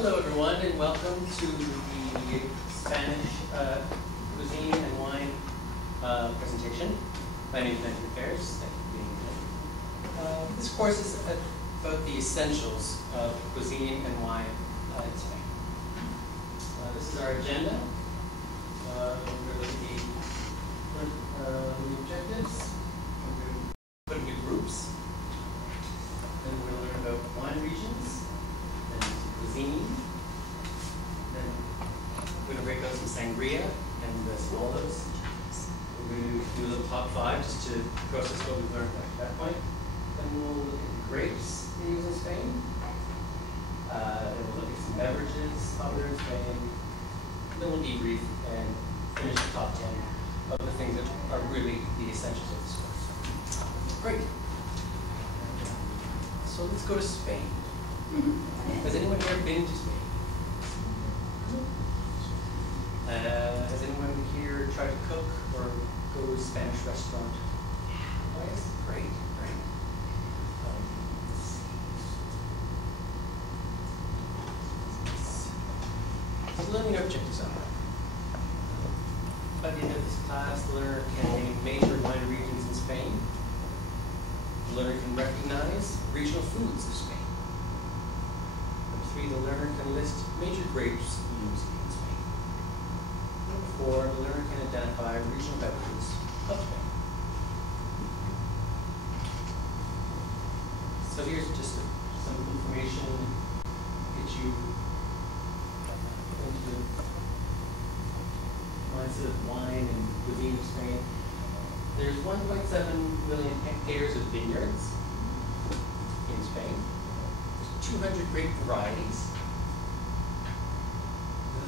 Hello everyone, and welcome to the Spanish cuisine and wine presentation. My name is Benjamin Ferris. Thank you for being here. This course is about the essentials of cuisine and wine in Spain. This is our agenda. We're going to look at the objectives. We're going to put into groups. Then we're going to learn about wine regions. Cuisine. Then we're going to break out some sangria and some olives. We're going to do a little top 5 just to process what we've learned at that point. Then we'll look at grapes they use in Spain. Then we'll look at some beverages popular in Spain. Then we'll debrief and finish the top 10 of the things that are really the essentials of this course. Great. So let's go to Spain. Has anyone here been to Spain? Has anyone here tried to cook or go to a Spanish restaurant? Oh yes, great, great. So let me know what objectives are. By the end of this class, the learner can name major wine regions in Spain. The learner can recognize regional foods of Spain. 3, the learner can list major grapes used in Spain. 4, the learner can identify regional beverages of Spain. So here's just some information to get you into the mindset of wine and cuisine of Spain. There's 1.7 million hectares of vineyards in Spain. 200 grape varieties.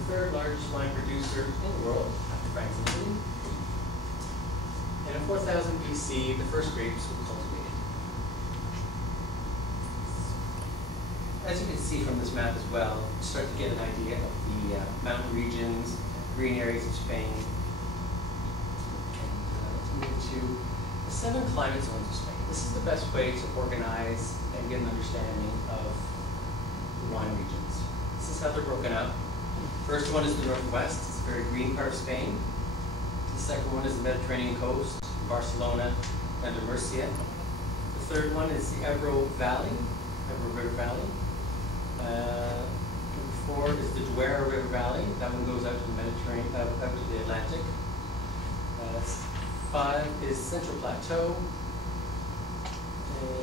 They're the 3rd largest wine producer in the world, after France and Italy. And in 4000 BC, the first grapes were cultivated. As you can see from this map as well, you start to get an idea of the mountain regions, green areas of Spain. And let's move to the 7 climate zones of Spain. This is the best way to organize and get an understanding of the wine regions. This is how they're broken up. First one is the northwest. It's a very green part of Spain. The second one is the Mediterranean coast, Barcelona and Murcia. The third one is the Ebro Valley, Ebro River Valley. Number 4 is the Duero River Valley. That one goes out to the Mediterranean, out to the Atlantic. 5 is Central Plateau.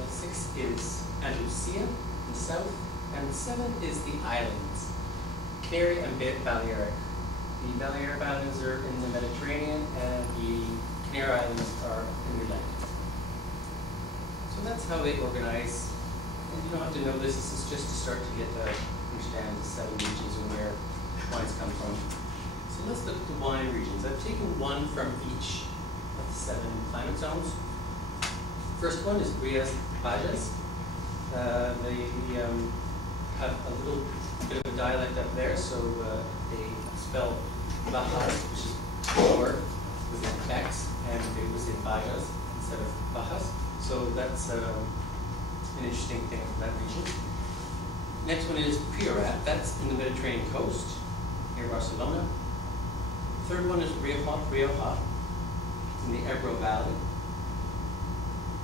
6 is Andalusia in the south, and 7 is the islands, Canary and Balearic. The Balearic Islands are in the Mediterranean, and the Canary Islands are in the Atlantic. So that's how they organize. And you don't have to know this. This is just to start to get to understand the 7 regions and where wines come from. So let's look at the wine regions. I've taken one from each of the 7 climate zones. First one is Rías Bajas. They have a little bit of a dialect up there, so they spell Bajas, which is lower with an X, and they would say Bajas instead of Bajas. So that's an interesting thing from that region. Next one is Priorat. That's in the Mediterranean coast, near Barcelona. Third one is Rioja, in the Ebro Valley.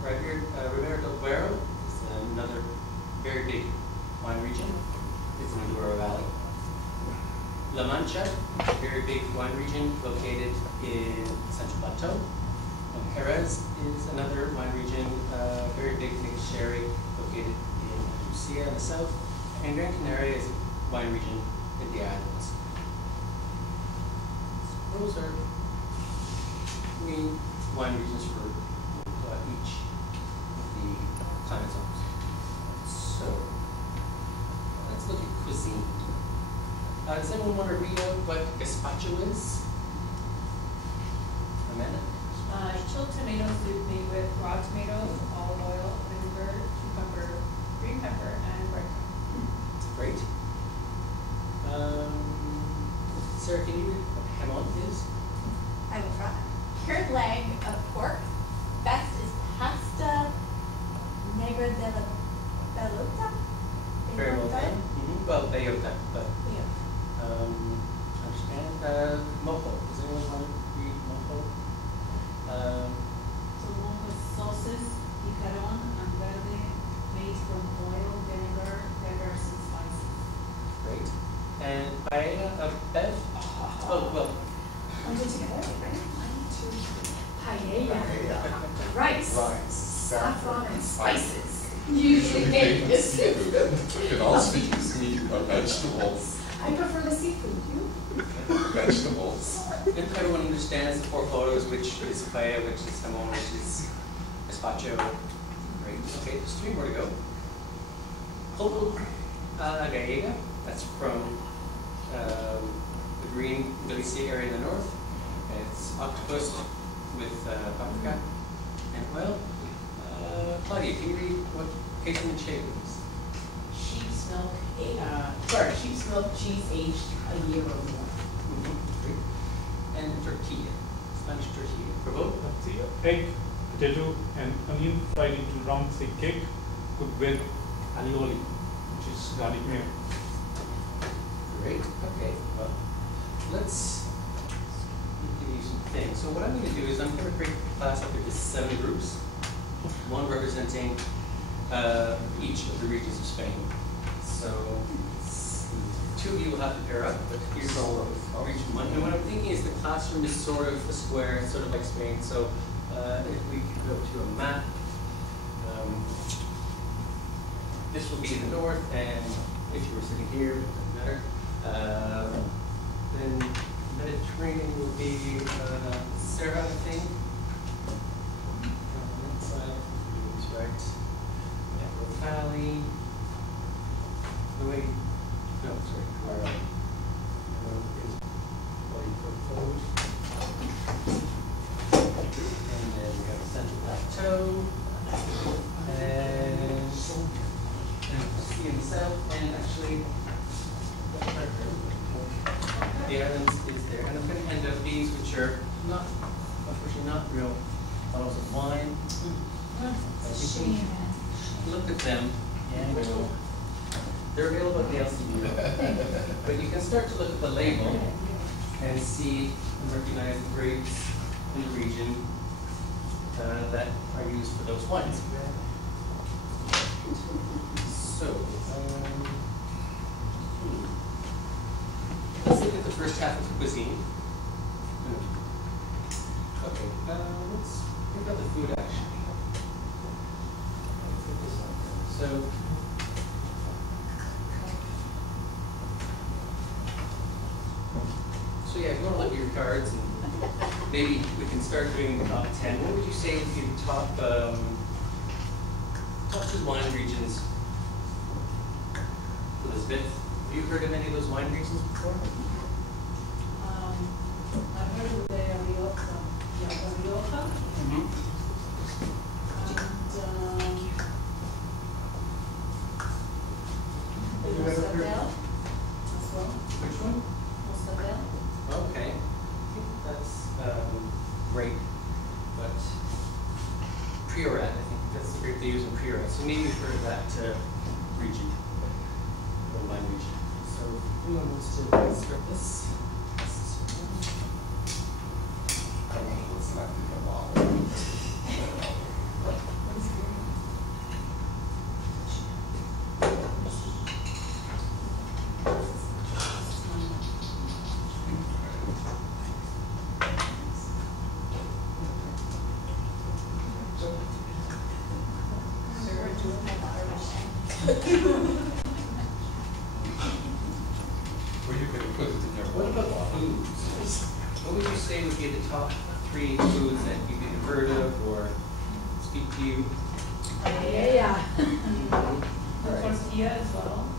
Right here, Ribera del Duero is another very big wine region. It's in the Duero Valley. La Mancha, a very big wine region located in Central Plateau. And Jerez is another wine region, very big mixed sherry located in Andalusia in the south. And Gran Canaria is a wine region in the islands. So those are main wine regions for each climate zones. So let's look at cuisine. Does anyone want to read out what gazpacho is? Amanda? Chilled tomato soup made with raw tomatoes, olive oil, vinegar, cucumber, green pepper, and bread. Great. Sarah, can you read what hamon is? I will try. Cured leg of pork. Best is pasta negra de la Bellota. Very well done. Well it beyota, but Yeah. understand. Mojo. Does anyone want to read mojo? So one was sauces, picaron, and verde, made from oil, vinegar, peppers, and spices. Great. And paella of bev? Oh, well, One, two, together, right? 1, 2, 3. Paella. Rice. Saffron and spices. Usually made with seafood. You can also use meat or vegetables. I prefer the seafood, you? Vegetables. if everyone understands the four photos, which is paella, which is jamon, which is gazpacho. Great. Okay, there's 3 more to go. Pollo gallega. That's from the green Galicia area in the north. It's octopus with paprika and oil. Claudia, can you read what Casey and Shay is? Sheep's milk, sheep's milk cheese aged a year or more. Great. And tortilla, Spanish tortilla. Provo? Tortilla, egg, potato, and onion fried into round thick cake, cooked with alioli, which is garlic mayo. Great. Okay. Well, let's give you some things. So what I'm going to do is I'm going to break the class up into 7 groups, one representing each of the regions of Spain. So 2 of you will have to pair up, but here's region 1. And what I'm thinking is the classroom is sort of a square, sort of like Spain. So if we could go to a map, this will be in the north, and if you were sitting here, it doesn't matter. Then Mediterranean will be Serra, I think. On that side, it's right. Ebro Valley. No, wait. No, sorry. Where is Road. And then we have the Central Plateau. And sea in the south, and actually the islands is there. And I'm going to end up these, which are not, unfortunately, not real bottles of wine. I think we can look at them and they're available at the LCU. But you can start to look at the label and see and recognize the grapes in the region that are used for those wines. So, let's look at the first half of the cuisine. Okay, let's think about the food actually. So yeah, if you want to look at your cards, and maybe we can start doing the top 10. What would you say would be the top 2 wine regions? Elizabeth, have you heard of any of those wine regions before? I've heard of the Rioja. Yeah, the Rioja. Mm-hmm. And Moscatel as well. Which one? Moscatel. Okay, I think that's great, but Priorat, I think that's the grape they use in Priorat. So maybe you've heard of that region, the wine region. So who wants to start this? Let's not do them all. Well, you could put it in your What about foods? What would you say would be the top 3 foods that you've either heard of or speak to you? Paella. The tortilla as well.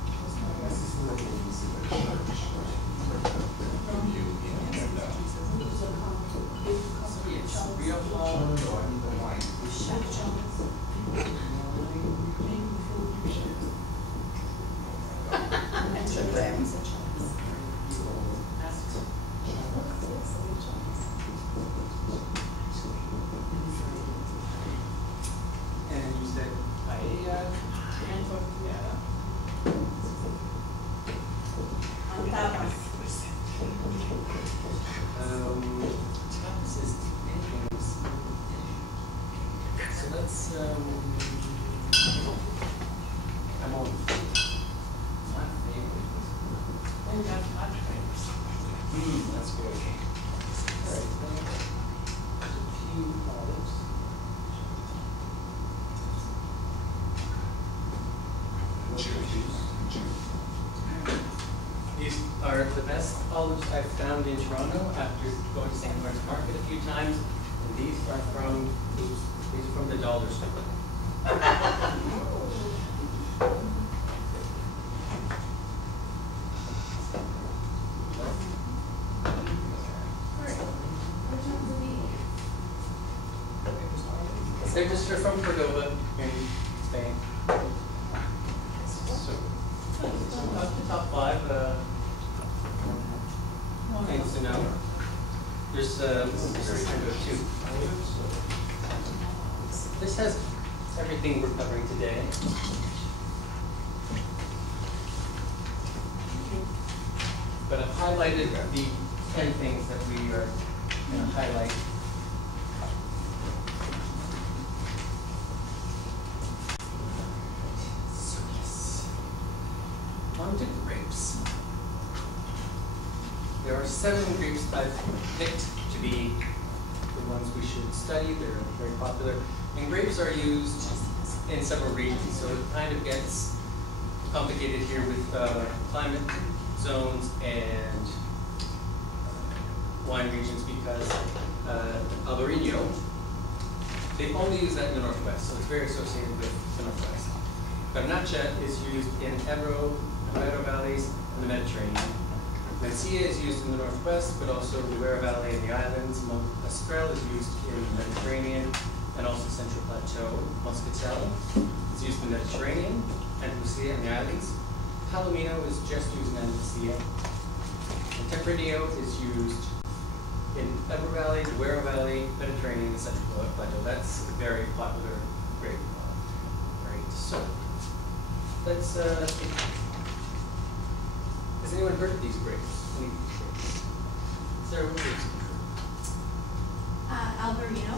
Yes, Rioja. And you said paella. And tortilla. Tapas. Tapas is anything. So that's I'm on my favorite. Oh, that's hot drinks. That's good. All right, a few olives. These are the best olives I've found in Toronto after going to St. Lawrence Market a few times. And these are from the dollar store. They're just from Cordova in Spain. So, up to top 5 things to know. There's kind of 2. This has everything we're covering today. But I've highlighted the 10 things that we are going to highlight. So yes, on to grapes. There are 7 grapes I've picked to be the ones we should study. They're very popular. And grapes are used in several regions, so it kind of gets complicated here with climate zones and wine regions because Albarino, they only use that in the Northwest, so it's very associated with the Northwest. Garnacha is used in Ebro valleys and the Mediterranean. Mencia is used in the Northwest, but also the Loire Valley and the islands. Estrel is used in the Mediterranean and also Central Plateau. Muscatel is used in the Mediterranean, Andalusia and the islands. Palomino is just used in Andalusia. And Tempranillo is used in Ebro Valley, Loire Valley, Mediterranean, and Central Plateau. That's a very popular grape. Right. So let's has anyone heard of these grapes? Any of these grapes? Sarah, what are these? Albarino,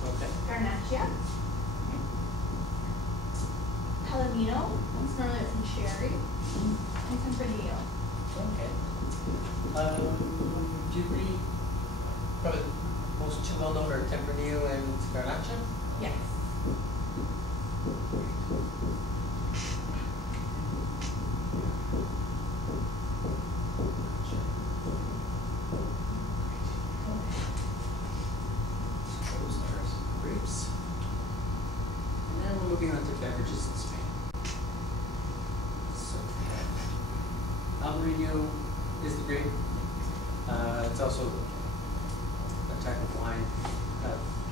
Okay. Garnacha, Palomino, that's Northern from Cherry, and Tempranillo. Okay. Do you agree? Probably most 2 well-known are Tempranillo and Garnacha. Yes. Those are some grapes. And then we're moving on to beverages in Spain. So Albarino is the grape. It's also a type of wine.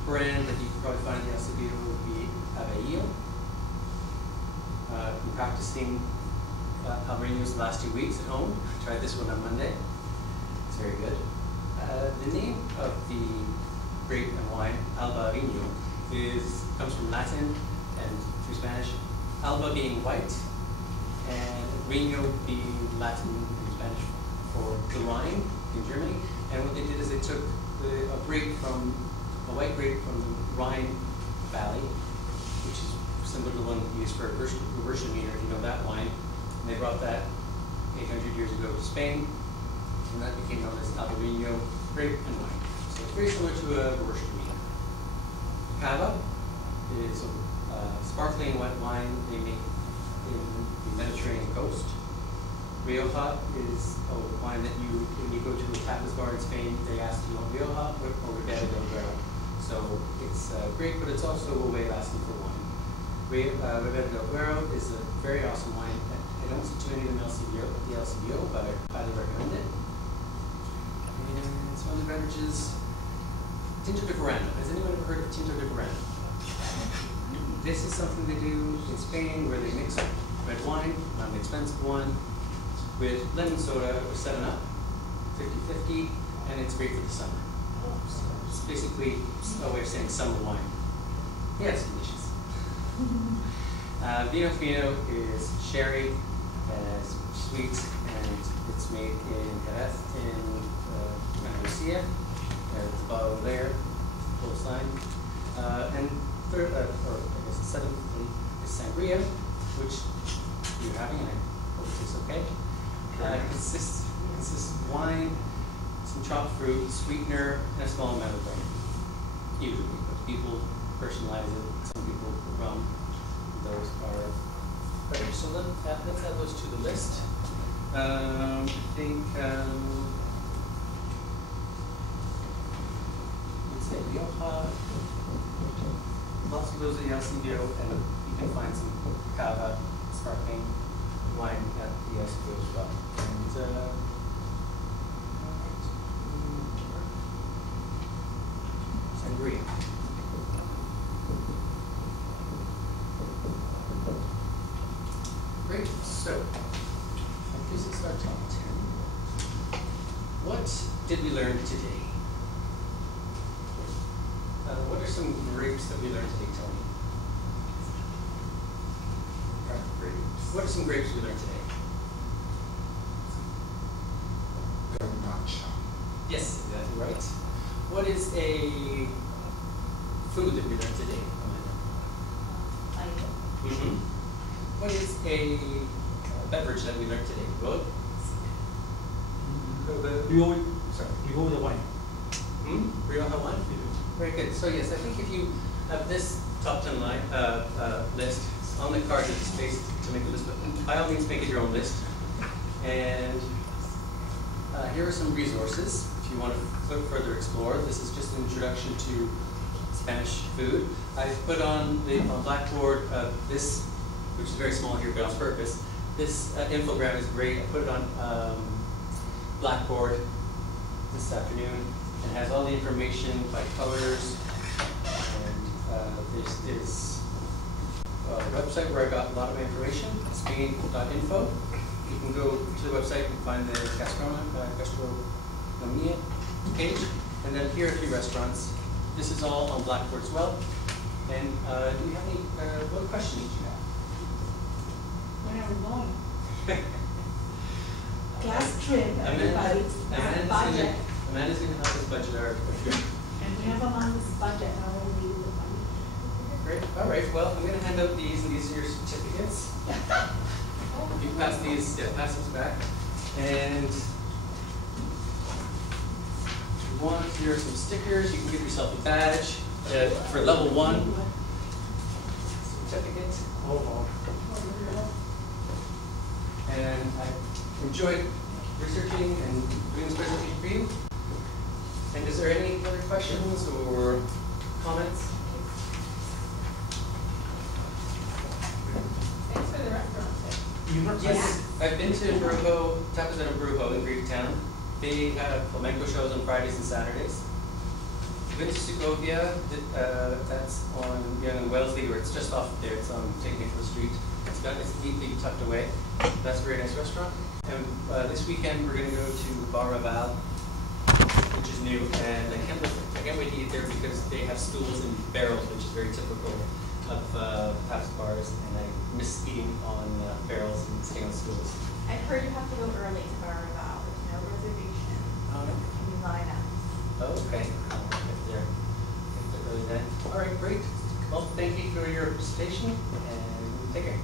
Brand that you can probably find in the Acevedo would be Abello. Been practicing Albarino's the last 2 weeks at home. Tried this one on Monday. It's very good. The name of the grape and wine, Albarino, comes from Latin and through Spanish. Alba being white, and Rino being Latin and Spanish for the Rhine in Germany. And what they did is they took a white grape from the Rhine Valley, which is similar to the one used for Gewürztraminer, if you know that wine. And they brought that 800 years ago to Spain, and that became known as Albarino grape and wine. So it's very similar to a Gewürztraminer. Cava is a sparkling white wine they make in the Mediterranean coast. Rioja is a wine that when you go to a tapas bar in Spain, they ask you want Rioja or Ribera del Duero. So it's great, but it's also a way of asking for wine. Ribera del Duero is a very awesome wine. I don't see too many of them at the LCBO, but I highly recommend it. And some other beverages. Tinto de Verano. Has anyone ever heard of Tinto de Verano? This is something they do in Spain where they mix red wine, not an expensive one, with lemon soda or 7-Up, 50-50, and it's great for the summer. So it's basically a way of saying summer wine. Yeah, it's delicious. Vino Fino is sherry, has sweet and It's made in Jerez, in Andalusia, at the bottom there, full sign. And third, or I guess seventhly, is sangria, which you're having, and I hope it tastes okay. Consists of wine, some chopped fruit, sweetener, and a small amount of grain. Usually, but people personalize it. Some people put rum. Those are better. So let's add those to the list. I think let's say Rioja, Los Vilos de Yacibio, and you can find some cava, sparkling wine at the Yacibio as well. And sangria. Great. So, this is our top 10. What did we learn today? What are some grapes that we learned today, Tony? Grapes. What are some grapes we learned today? They're matcha. Yes, exactly right. What is a food that we learned today, Amanda? Mm-hmm. What is a beverage that we learned today? Road? Rioja the wine. Rioja wine? Very good. So yes, I think if you have this top 10 list on the card, there's space to make a list, but by all means make it your own list. And here are some resources if you want to further explore. This is just an introduction to Spanish food. I put on Blackboard this, which is very small here, but on purpose. This infogram is great. I put it on Blackboard this afternoon and has all the information by colors. And this is a website where I got a lot of my information, spain.info. You can go to the website and find the gastronomia page. And then here are 3 restaurants. This is all on Blackboard as well. And do you have any, what questions do you have? When are we going? Class trip, everybody. Budget. Amanda's going to help us budget our trip. And we have a month's budget, how will we do the money? Great. All right. Well, I'm going to hand out these, and these are your certificates. You pass these, pass these back. And if you want, here are some stickers. You can give yourself a badge for level 1. Certificate. And I enjoyed researching and doing this presentation for you. And is there any other questions or comments? Thanks for the restaurant tip. Yes, I've been to Brujo, Tapas at Brujo in Greektown. They have flamenco shows on Fridays and Saturdays. I've been to Segovia, that's on Young and Wellesley, or it's just off there, it's on St. Nicholas Street. It's neatly tucked away. That's a very nice restaurant. And this weekend we're going to go to Bar Raval, which is new, and I can't wait to eat there because they have stools and barrels, which is very typical of tapas bars, and I miss eating on barrels and sitting on stools. I've heard you have to go early to Bar Raval, with no reservation. Oh, no. You line up. Oh, okay. If they're early then. All right, great. Well, thank you for your participation, and take care.